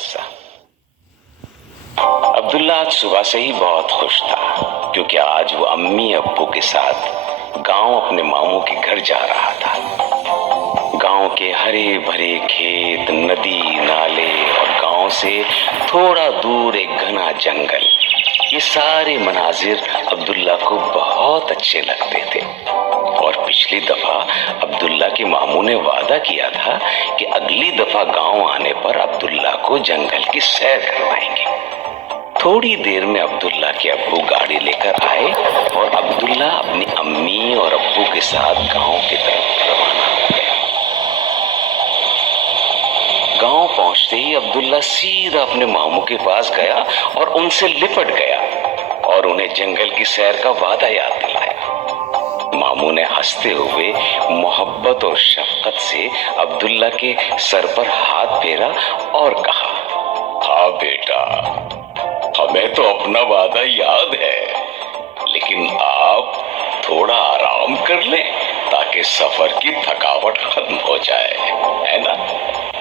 حصہ۔ عبداللہ آج صبح سے ہی بہت خوش تھا کیونکہ آج وہ امی ابو کے ساتھ گاؤں اپنے ماموں کے گھر جا رہا تھا۔ گاؤں کے ہرے بھرے کھیت، ندی، نالے اور گاؤں سے تھوڑا دور ایک گھنا جنگل، یہ سارے مناظر عبداللہ کو بہت اچھے لگتے تھے۔ اور پچھلی دفعہ عبداللہ کے ماموں نے وعدہ کیا تھا کہ اگلی دفعہ گاؤں آنے پر عبداللہ کو جنگل کی سیر کروائیں گے۔ تھوڑی دیر میں عبداللہ کے ابو گاڑی لے کر آئے اور عبداللہ اپنی امی اور ابو کے ساتھ گاؤں کی طرف روانہ ہو گیا۔ گاؤں پہنچتے ہی عبداللہ سیدھا اپنے ماموں کے پاس گیا اور ان سے لپٹ گیا اور انہیں جنگل کی سیر کا وعدہ یاد دلایا۔ ماموں نے ہنستے ہوئے محبت اور شفقت سے عبداللہ کے سر پر ہاتھ پھیرا اور کہا، ہاں بیٹا، ہمیں تو اپنا وعدہ یاد ہے، لیکن آپ تھوڑا آرام کر لیں تاکہ سفر کی تھکاوٹ ختم ہو جائے، ہے نا؟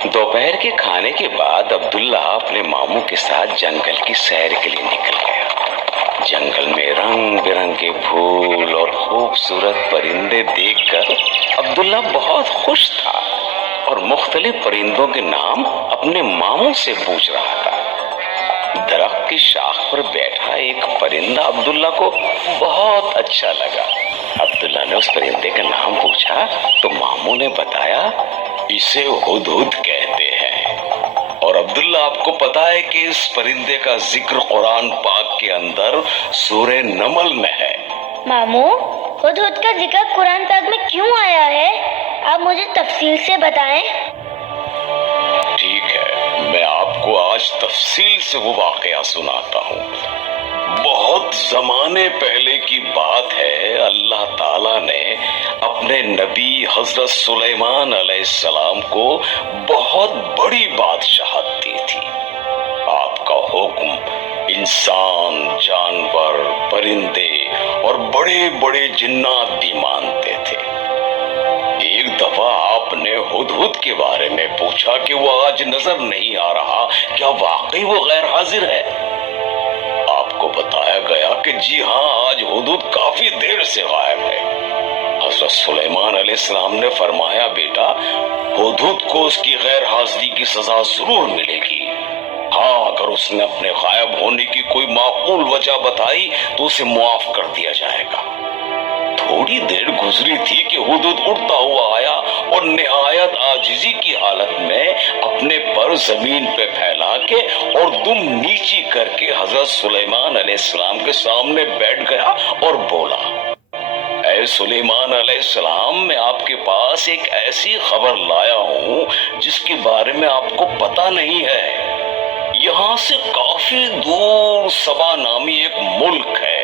دوپہر کے کھانے کے بعد عبداللہ اپنے ماموں کے ساتھ جنگل کی سیر کے لیے نکل گیا۔ جنگل میں رنگ برنگے پھول اور خوبصورت پرندے دیکھ کر عبداللہ بہت خوش تھا اور مختلف پرندوں کے نام اپنے ماموں سے پوچھ رہا تھا۔ درخت کی شاخ پر بیٹھا ایک پرندہ عبداللہ کو بہت اچھا لگا۔ عبداللہ نے اس پرندے کا نام پوچھا تو ماموں نے بتایا، اسے ہدہد کہتے ہیں، اور عبداللہ آپ کو پتا ہے کہ اس پرندے کا ذکر قرآن پاک کے اندر سورہ نمل میں ہے۔ ماموں، ہدہد کا ذکر قرآن پاک میں کیوں آیا ہے؟ آپ مجھے تفصیل سے بتائیں۔ ٹھیک ہے، میں آپ کو آج تفصیل سے وہ واقعہ سناتا ہوں۔ بہت زمانے پہلے کی بات ہے، اللہ تعالیٰ نے اپنے نبی حضرت سلیمان علیہ السلام کو بہت بڑی بادشاہت دی تھی۔ آپ کا حکم انسان، جانور، پرندے اور بڑے بڑے جنات بھی مانتے تھے۔ ایک دفعہ آپ نے ہدہد کے بارے میں پوچھا کہ وہ آج نظر نہیں آ رہا، کیا واقعی وہ غیر حاضر ہے؟ آپ کو بتایا گیا کہ جی ہاں، آج ہدہد کافی دیر سے غائب ہے۔ حضرت سلیمان علیہ السلام نے فرمایا، بیٹا، ہدہد کو اس کی غیر حاضری کی سزا ضرور ملے گی۔ ہاں، اگر اس نے اپنے غائب ہونے کی کوئی معقول وجہ بتائی تو اسے معاف کر دیا جائے گا۔ تھوڑی دیر گزری تھی کہ ہدہد اڑتا ہوا آیا اور نہایت عاجزی کی حالت میں اپنے پر زمین پہ پھیلا کے اور دم نیچی کر کے حضرت سلیمان علیہ السلام کے سامنے بیٹھ گیا اور بولا، اے سلیمان علیہ السلام، میں آپ کے پاس ایک ایسی خبر لایا ہوں جس کے بارے میں آپ کو پتہ نہیں ہے۔ یہاں سے کافی دور سبا نامی ایک ملک ہے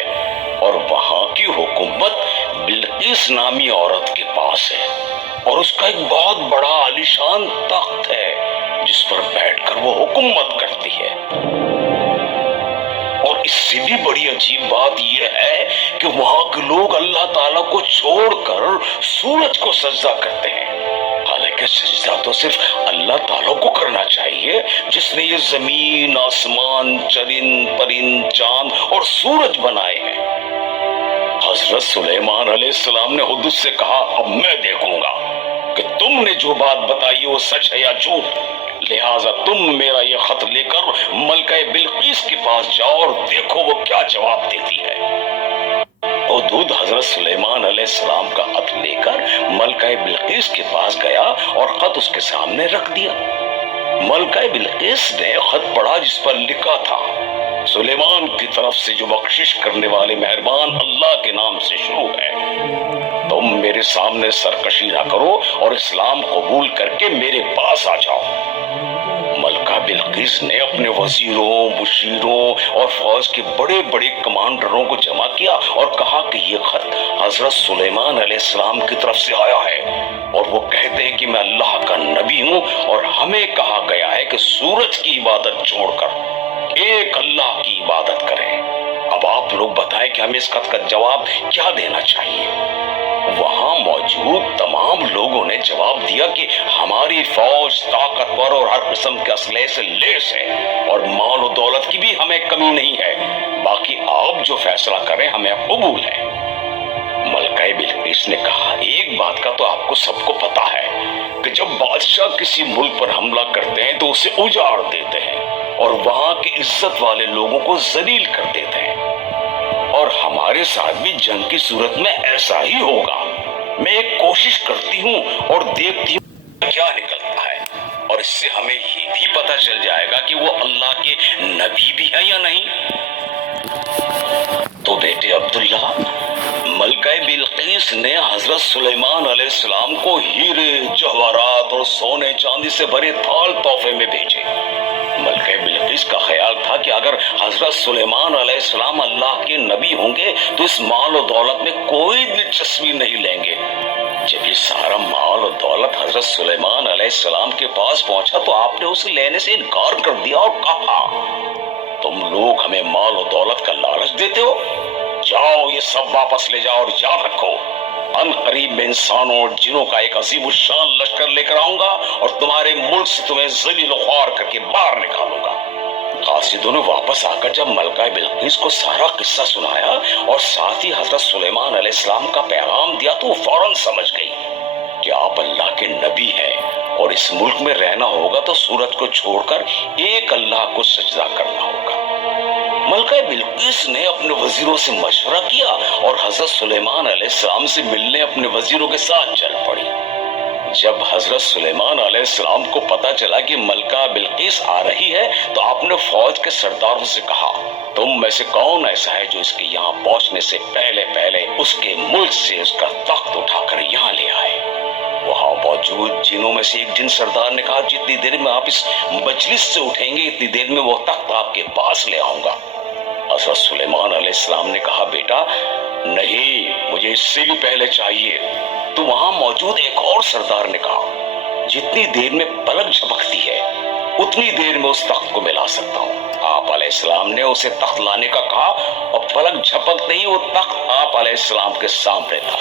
اور وہاں کی حکومت بلقیس نامی عورت کے پاس ہے، اور اس کا ایک بہت بڑا عالیشان تخت ہے جس پر بیٹھ کر وہ حکومت کرتی ہے۔ اور اس سے بھی بڑی عجیب بات یہ ہے کہ وہاں کے لوگ اللہ تعالیٰ کو چھوڑ کر سورج کو سجدہ کرتے ہیں، حالانکہ سجدہ تو صرف اللہ تعالیٰ کو کرنا چاہیے جس نے یہ زمین، آسمان، چرند پرند، چاند اور سورج بنائے ہیں۔ حضرت سلیمان علیہ السلام نے ہدہد سے کہا، اب میں دیکھوں گا کہ تم نے جو بات بتائی وہ سچ ہے یا جھوٹ، لہٰذا تم میرا یہ خط لے کر ملکہ بلقیس کے پاس جاؤ اور دیکھو وہ کیا جواب دیتی ہے۔ ہدہد حضرت سلیمان علیہ السلام کا خط لے کر ملکہ بلقیس کے پاس گیا اور خط اس کے سامنے رکھ دیا۔ ملکہ بلقیس نے خط پڑھا جس پر لکھا تھا، سلیمان کی طرف سے جو بخشش کرنے والے مہربان اللہ کے نام سے شروع ہے، تم میرے سامنے سرکشی نہ کرو اور اسلام قبول کر کے میرے پاس آ جاؤ۔ ملکہ بلقیس نے اپنے وزیروں، مشیروں اور فوج کے بڑے بڑے کمانڈروں کو جمع کیا اور کہا کہ یہ خط حضرت سلیمان علیہ السلام کی طرف سے آیا ہے اور وہ کہتے ہیں کہ میں اللہ کا نبی ہوں اور ہمیں کہا گیا ہے کہ سورج کی عبادت چھوڑ کر ایک اللہ کی عبادت کریں۔ اب آپ لوگ بتائیں کہ ہمیں اس خط کا جواب کیا دینا چاہیے؟ वहां मौजूद तमाम लोगों ने जवाब दिया कि हमारी फौज ताकतवर और हर किस्म के असलहे से लैस है और माल और दौलत की भी हमें कमी नहीं है। बाकी आप जो फैसला करें हमें कबूल है। मलका बिल्किस ने कहा, एक बात का तो आपको सबको पता है कि जब बादशाह किसी मुल्क पर हमला करते हैं तो उसे उजाड़ देते हैं और वहां के इज्जत वाले लोगों को जलील कर देते हैं, और हमारे साथ भी जंग की सूरत में ऐसा ही होगा। मैं एक कोशिश करती हूँ और देखती हूँ क्या निकलता है, और इससे हमें ये भी पता चल जाएगा कि वो अल्लाह के नबी भी है या नहीं। तो बेटे अब्दुल्ला, मलका बिल्किस ने हजरत सुलेमान अलैहिस्सलाम को हीरे जवाहरात और सोने चांदी से भरे थाल तोहफे में भेजे। मलका बिल्किस का ख्याल था कि अगर हजरत सुलेमान अलैहिस्सलाम अल्लाह के नबी होंगे तो इस माल और दौलत में कोई दिलचस्पी नहीं लेंगे। जब ये सारा माल और दौलत हजरत सुलेमान अलैहिस्सलाम के पास पहुंचा तो आपने उसे लेने से इनकार कर दिया और कहा, तुम लोग हमें माल और दौलत का लालच देते हो, जाओ ये सब वापस ले जाओ और याद रखो, अनकरीब में इंसानों और जिनों का एक अजीम शान लश्कर लेकर आऊंगा और तुम्हारे मुल्क से तुम्हें जलील ख्वार करके बाहर निकालूंगा। कासिदों ने वापस आकर जब मलका बिल्किस को सारा किस्सा सुनाया और साथ ही हजरत सुलेमान अलैहिस्सलाम का पैगाम दिया तो वो फौरन समझ गई कि आप अल्लाह के नबी हैं और इस मुल्क में रहना होगा तो सूरज को छोड़कर एक अल्लाह को सजदा करना होगा। मलका बिल्किस ने अपने वजीरों से मशवरा किया और हजरत सुलेमान अलैहिस्सलाम से मिलने अपने वजीरों के साथ चल पड़ी। जब हजरत सुलेमान अलैहिस्सलाम को पता चला कि मलका बिल्किस आ रही है तो आपने फौज के सरदारों से कहा, तुम में से कौन ऐसा है जो इसके यहाँ पहुंचने से पहले पहले उसके मुल्क से उसका तख्त उठाकर यहाँ ले आए। वहां मौजूद जिनों में से एक जिन सरदार ने कहा, जितनी देर में आप इस मजलिस से उठेंगे इतनी देर में वो तख्त आपके पास ले आऊंगा। हजरत सुलेमान अलैहिस्सलाम ने कहा, बेटा नहीं, मुझे इससे भी पहले चाहिए। तो वहां मौजूद एक और सरदार ने कहा, जितनी देर में पलक झपकती है उतनी देर में उस तख्त को मिला सकता हूँ। आप अलैहिस्सलाम ने उसे तख्त लाने का कहा और पलक झपकते ही वो तख्त आप अलैहिस्सलाम के सामने था।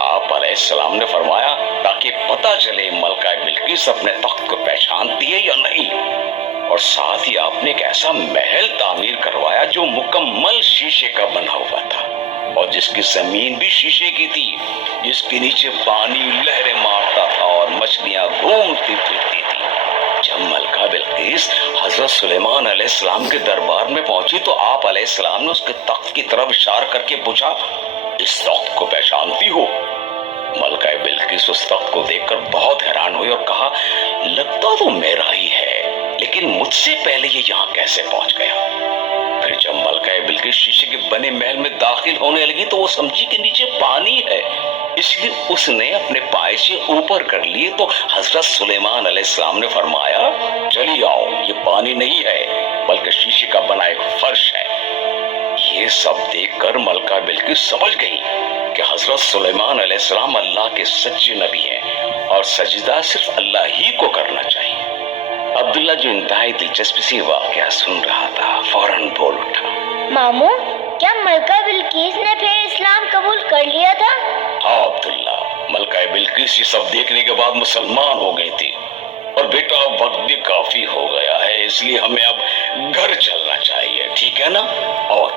आप अलैहिस्सलाम ने फरमाया, ताकि पता चले मलका बिल्किस अपने तख्त को पहचानती है या नहीं, और साथ ही आपने एक ऐसा महल तामीर करवाया जो मुकम्मल शीशे का बना हुआ था और जिसकी जमीन भी शीशे की थी, जिसके नीचे पानी लहरें मारता था और मछलियां घूमती फिरती थी। जब मलका बिल्किस हजरत सुलेमान अलैहिस्सलाम के दरबार में पहुंची तो आप अलैहिस्सलाम ने उसके तख्त की तरफ इशारा करके पूछा, इस तख्त को पहचानती हो? मलका बिल्किस उस तख्त को देखकर बहुत हैरान हुई और कहा, लगता तो मेरा ही है, लेकिन मुझसे पहले ये यहाँ कैसे पहुंच गया? फिर जब मलका बिल्किस शीशे के बने महल में दाखिल होने लगी तो वो समझी कि नीचे पानी है, इसलिए उसने अपने पायचे ऊपर कर लिए। तो हजरत सुलेमान अलैहिस्सलाम ने फरमाया, चली आओ, ये पानी नहीं है बल्कि शीशे का बना एक फर्श है। ये सब देखकर मलका बिल्किस समझ गई कि हजरत सुलेमान अलैहिस्सलाम अल्लाह के सच्चे नबी हैं और सजदा सिर्फ अल्लाह ही को करना चाहिए। अब्दुल्ला जो इंतहाई दिलचस्पी से वाकया सुन रहा था फौरन बोल उठा, मामू, क्या मलका बिल्किस ने फिर इस्लाम कबूल कर लिया था? हाँ अब्दुल्ला, मलका बिल्किस ये सब देखने के बाद मुसलमान हो गई थी। और बेटा अब वक्त भी काफी हो गया है, इसलिए हमें अब घर चलना चाहिए, ठीक है ना? और